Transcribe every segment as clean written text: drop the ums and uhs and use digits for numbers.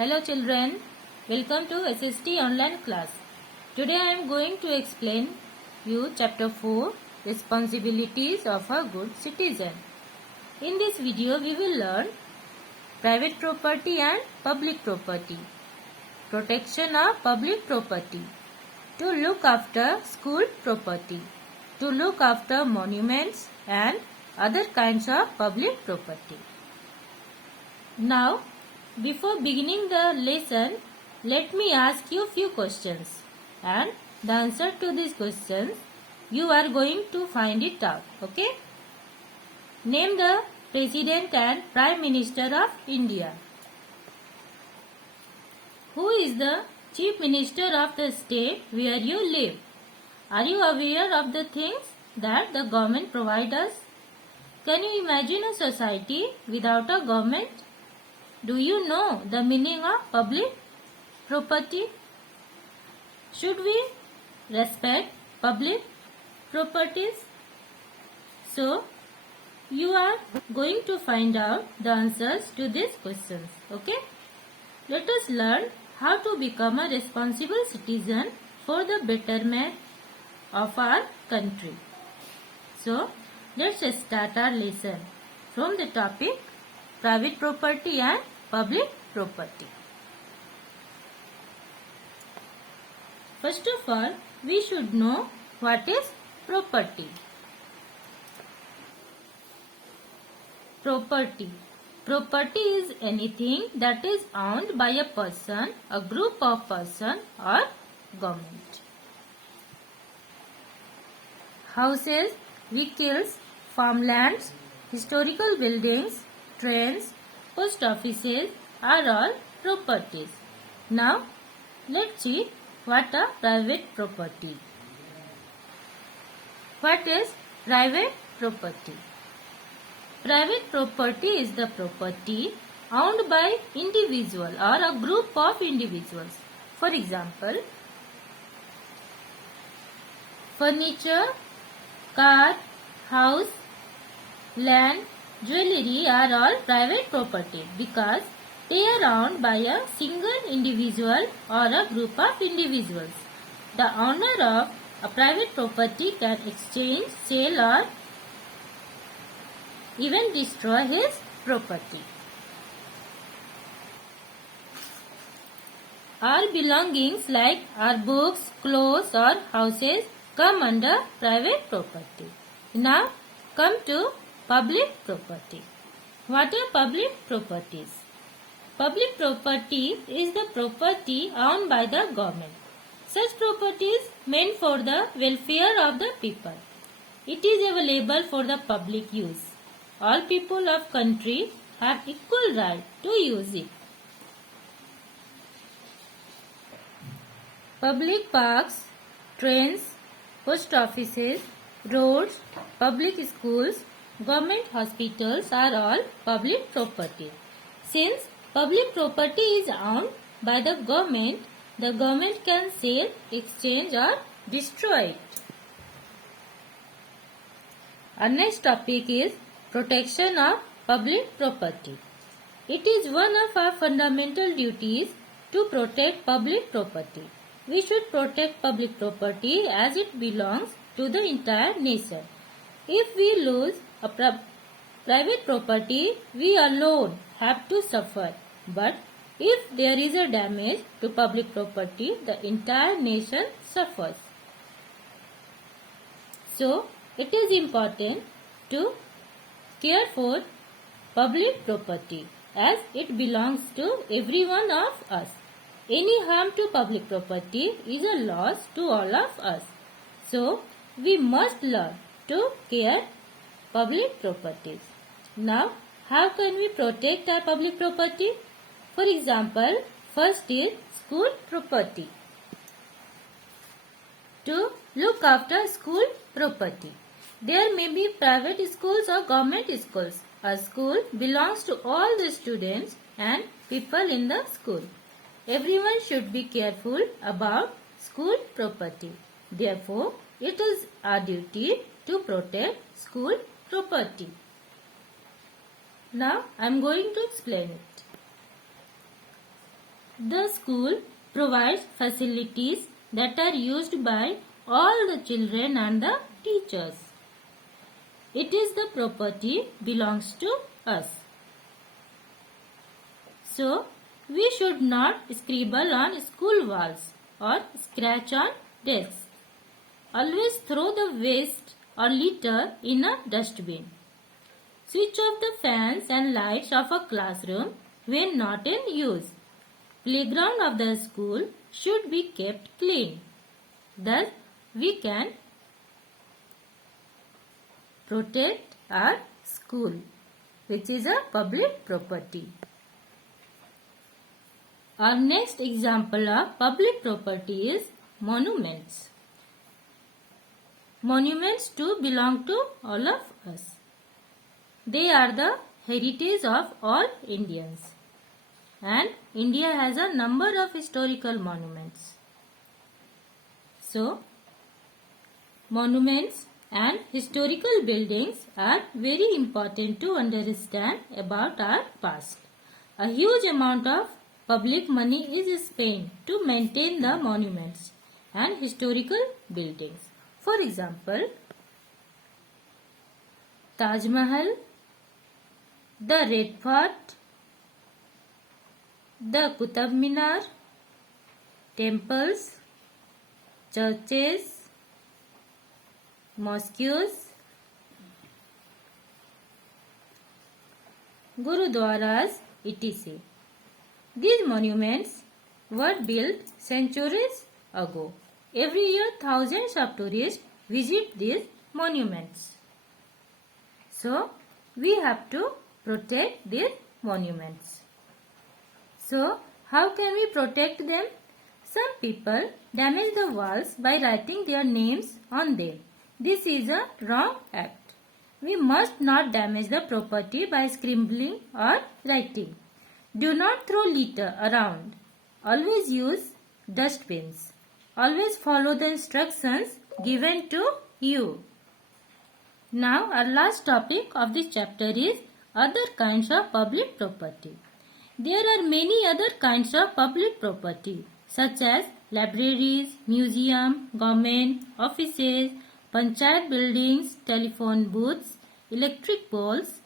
Hello children, welcome to SST online class. Today I am going to explain you chapter 4 responsibilities of a good citizen. In this video we will learn private property and public property, protection of public property, to look after school property, to look after monuments and other kinds of public property. Now, before beginning the lesson, let me ask you few questions, and the answer to these questions you are going to find it out. Okay? Name the President and Prime Minister of India. Who is the Chief Minister of the state where you live? Are you aware of the things that the government provides us? Can you imagine a society without a government? Do you know the meaning of public property? Should we respect public properties? So, you are going to find out the answers to these questions. Okay? Let us learn how to become a responsible citizen for the betterment of our country. So, let's start our lesson from the topic private property and public property. First of all, we should know what is property. Property. Property is anything that is owned by a person, a group of persons or government. Houses, vehicles, farmlands, historical buildings, trains, post offices are all properties. Now, let's see what are private property. What is private property? Private property is the property owned by individual or a group of individuals. For example, furniture, car, house, land, jewelry are all private property because they are owned by a single individual or a group of individuals. The owner of a private property can exchange, sell or even destroy his property. All belongings like our books, clothes or houses come under private property. Now come to public property. What are public properties? Public property is the property owned by the government. Such property is meant for the welfare of the people. It is available for the public use. All people of country have equal right to use it. Public parks, trains, post offices, roads, public schools, government hospitals are all public property. Since public property is owned by the government can sell, exchange or destroy it. Our next topic is protection of public property. It is one of our fundamental duties to protect public property. We should protect public property as it belongs to the entire nation. If we lose a private property, we alone have to suffer. But if there is a damage to public property, the entire nation suffers. So, it is important to care for public property as it belongs to every one of us. Any harm to public property is a loss to all of us. So, we must learn to care public properties. Now, how can we protect our public property? For example, first is school property. To look after school property. There may be private schools or government schools. A school belongs to all the students and people in the school. Everyone should be careful about school property. Therefore, it is our duty to protect school property. Now, I am going to explain it. The school provides facilities that are used by all the children and the teachers. It is the property belongs to us. So, we should not scribble on school walls or scratch on desks. Always throw the waste or litter in a dustbin. Switch off the fans and lights of a classroom when not in use. Playground of the school should be kept clean. Thus, we can protect our school, which is a public property. Our next example of public property is monuments. Monuments too belong to all of us. They are the heritage of all Indians. And India has a number of historical monuments. So, monuments and historical buildings are very important to understand about our past. A huge amount of public money is spent to maintain the monuments and historical buildings. For example, Taj Mahal, the Red Fort, the Qutub Minar, temples, churches, mosques, gurudwaras, etc. These monuments were built centuries ago. Every year, thousands of tourists visit these monuments. So, we have to protect these monuments. So, how can we protect them? Some people damage the walls by writing their names on them. This is a wrong act. We must not damage the property by scribbling or writing. Do not throw litter around. Always use dustbins. Always follow the instructions given to you. Now, our last topic of this chapter is other kinds of public property. There are many other kinds of public property such as libraries, museums, government offices, panchayat buildings, telephone booths, electric poles,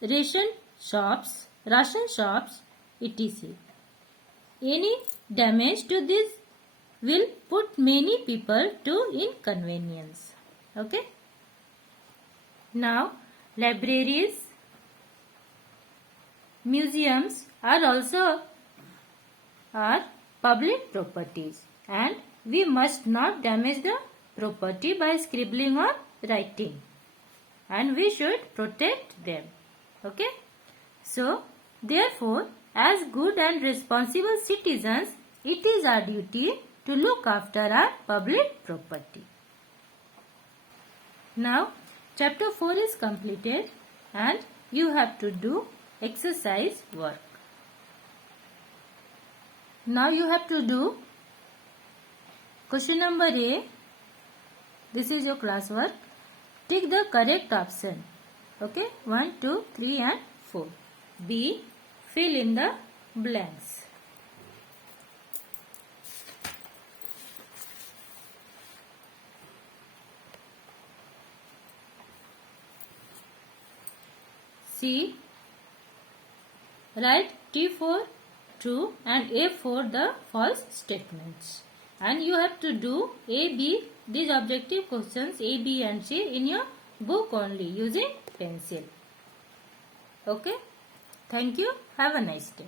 ration shops, etc. Any damage to this will put many people to inconvenience. Okay. Now, libraries, museums are also public properties, and we must not damage the property by scribbling or writing, and we should protect them. Okay. So, therefore, as good and responsible citizens, it is our duty to look after our public property. Now, chapter 4 is completed and you have to do exercise work. Now you have to do question number A. This is your classwork. Take the correct option. Okay, 1, 2, 3 and 4. B. Fill in the blanks. C. Write T4 true and A4 the false statements. And you have to do A, B, these objective questions A, B and C in your book only using pencil. Okay. Thank you. Have a nice day.